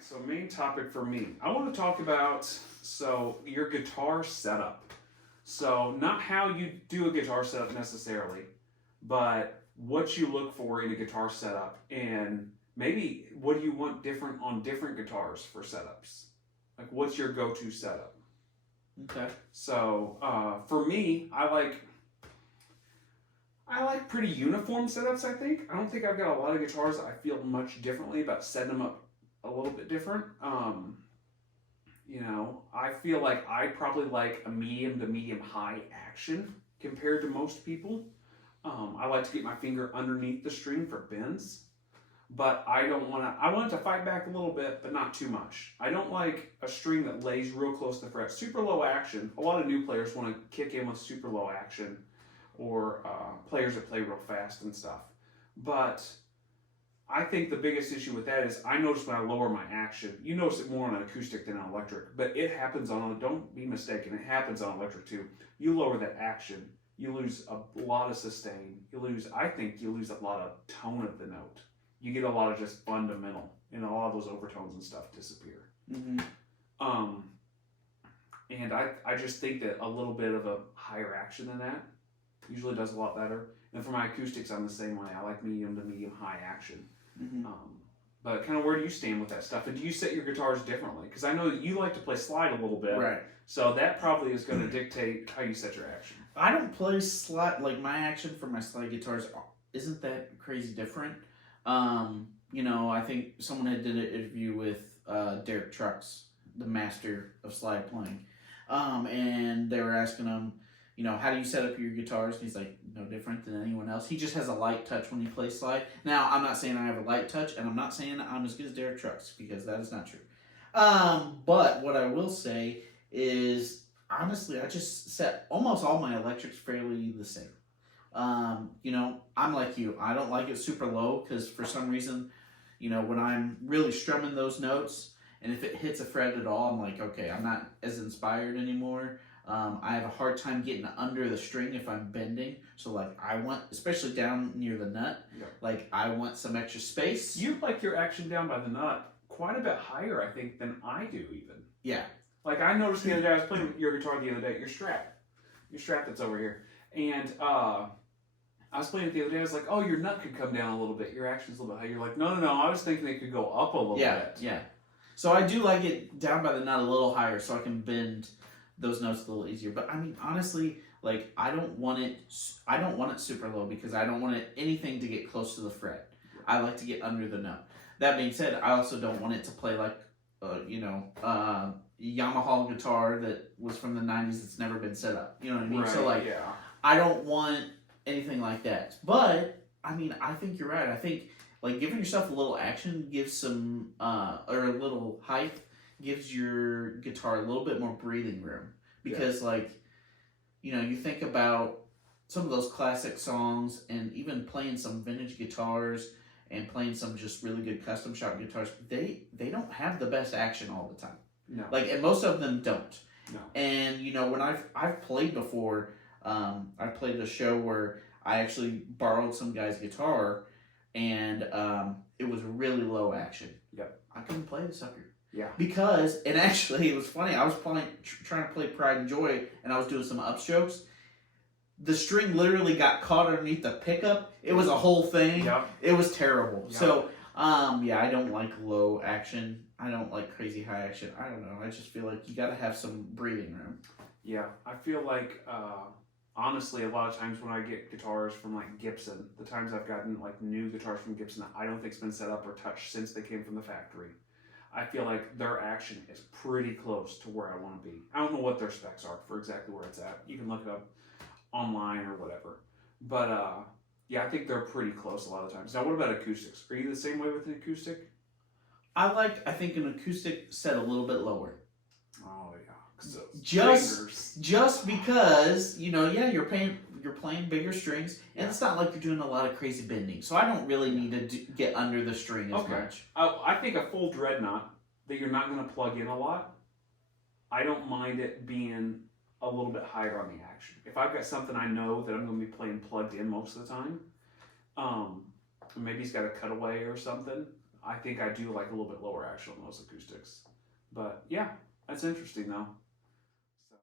So main topic for me, I want to talk about your guitar setup. So not how you do a guitar setup necessarily, but what you look for in a guitar setup, and maybe what do you want different on different guitars for setups. Like, what's your go-to setup? Okay. So for me, I like pretty uniform setups. I think I don't think I've got a lot of guitars that I feel much differently about setting them up a little bit different. I feel like I probably like a medium to medium high action compared to most people. I like to get my finger underneath the string for bends, but I don't want to. I want it to fight back a little bit, but not too much. I don't like a string that lays real close to the fret. Super low action. A lot of new players want to kick in with super low action, or players that play real fast and stuff. But I think the biggest issue with that is I notice when I lower my action, you notice it more on an acoustic than on electric, but it happens on, don't be mistaken, it happens on electric too. You lower that action, you lose a lot of sustain. I think you lose a lot of tone of the note. You get a lot of just fundamental, and a lot of those overtones and stuff disappear. Mm-hmm. And I just think that a little bit of a higher action than that usually does a lot better. And for my acoustics, I'm the same way. I like medium to medium high action. Mm-hmm. But kind of where do you stand with that stuff? And do you set your guitars differently? Because I know that you like to play slide a little bit. Right. So that probably is going to dictate how you set your action. I don't play slide, like my action for my slide guitars isn't that crazy different. I think someone had did an interview with Derek Trucks, the master of slide playing. And they were asking him, how do you set up your guitars? And he's like, no different than anyone else. He just has a light touch when he plays slide. Now, I'm not saying I have a light touch, and I'm not saying I'm as good as Derek Trucks, because that is not true. But what I will say is, honestly, I just set almost all my electrics fairly the same. I'm like you. I don't like it super low, because for some reason, when I'm really strumming those notes, and if it hits a fret at all, I'm like, okay, I'm not as inspired anymore. I have a hard time getting under the string if I'm bending. So, I want, especially down near the nut, I want some extra space. You like your action down by the nut quite a bit higher, I think, than I do even. Yeah. I noticed the other day, I was playing your guitar the other day, your strap that's over here. And I was playing it the other day, I was like, oh, your nut could come down a little bit. Your action's a little bit higher. You're like, no, I was thinking it could go up a little bit. Yeah. So I do like it down by the nut a little higher so I can bend those notes a little easier. But I mean, honestly, I don't want it super low, because I don't want anything to get close to the fret. I like to get under the note. That being said, I also don't want it to play Yamaha guitar that was from the 90s that's never been set up. You know what I mean? Right, So yeah. I don't want anything like that. But I mean, I think you're right. I think giving yourself a little action gives some or a little height gives your guitar a little bit more breathing room, because you think about some of those classic songs, and even playing some vintage guitars and playing some just really good custom shop guitars, they don't have the best action all the time. No. And most of them don't. No. And when I've played before, I played at a show where I actually borrowed some guy's guitar, and it was really low action. Yep. I couldn't play the sucker. Yeah. Because, and actually it was funny, I was trying to play Pride and Joy, and I was doing some upstrokes. The string literally got caught underneath the pickup. It was a whole thing. Yep. It was terrible. Yep. So, I don't like low action. I don't like crazy high action. I don't know. I just feel like you got to have some breathing room. Yeah. I feel like, honestly, a lot of times when I get guitars from Gibson, the times I've gotten new guitars from Gibson that I don't think's been set up or touched since they came from the factory, I feel like their action is pretty close to where I want to be. I don't know what their specs are for exactly where it's at. You can look it up online or whatever. But I think they're pretty close a lot of times. Now, what about acoustics? Are you the same way with an acoustic? I think an acoustic set a little bit lower. Oh yeah, just because you're playing bigger strings, and it's not like you're doing a lot of crazy bending, so I don't really need to get under the string as much. I think a full dreadnought that you're not going to plug in a lot, I don't mind it being a little bit higher on the action. If I've got something I know that I'm going to be playing plugged in most of the time, maybe he's got a cutaway or something, I think I do like a little bit lower action on those acoustics. But yeah, that's interesting though.